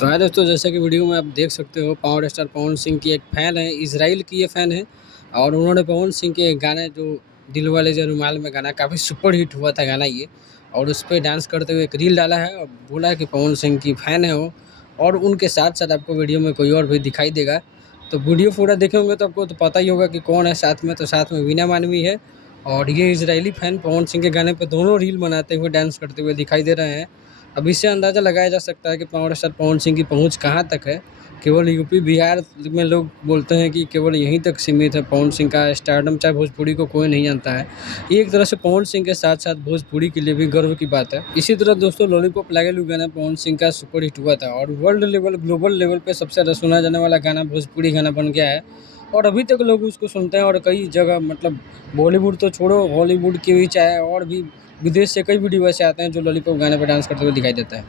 तो है दोस्तों, जैसा कि वीडियो में आप देख सकते हो, पावर स्टार पवन सिंह की एक फ़ैन है, इज़राइल की ये फ़ैन है और उन्होंने पवन सिंह के गाने जो दिल वाले जो रुमाल में गाना काफ़ी सुपर हिट हुआ था गाना ये, और उस पे डांस करते हुए एक रील डाला है और बोला है कि पवन सिंह की फ़ैन है वो, और उनके साथ-साथ आपको वीडियो में कोई और भी दिखाई देगा। तो वीडियो पूरा देखे होंगे तो आपको तो पता ही होगा कि कौन है साथ में, तो साथ में वीना मानवी है और ये इज़राइली फ़ैन पवन सिंह के गाने पे दोनों रील बनाते हुए, डांस करते हुए दिखाई दे रहे हैं। अब इससे अंदाज़ा लगाया जा सकता है कि पावर स्टार पवन सिंह की पहुँच कहाँ तक है। केवल यूपी, बिहार में लोग बोलते हैं कि केवल यहीं तक सीमित है पवन सिंह का स्टारडम, चाहे भोजपुरी को कोई नहीं जानता है। ये एक तरह से पवन सिंह के साथ-साथ भोजपुरी के लिए भी गर्व की बात है। इसी तरह दोस्तों, लॉलीपॉप लागेलू गाना पवन सिंह का सुपर हिट हुआ था और वर्ल्ड लेवल, ग्लोबल लेवल पे सबसे ज़्यादा सुना जाने वाला गाना भोजपुरी गाना बन गया है और अभी तक लोग उसको सुनते हैं और कई जगह, मतलब बॉलीवुड तो छोड़ो, हॉलीवुड के भी चाहे और भी विदेश से कई वीडियो ऐसे आते हैं जो लॉलीपॉप गाने पे डांस करते हुए दिखाई देता है।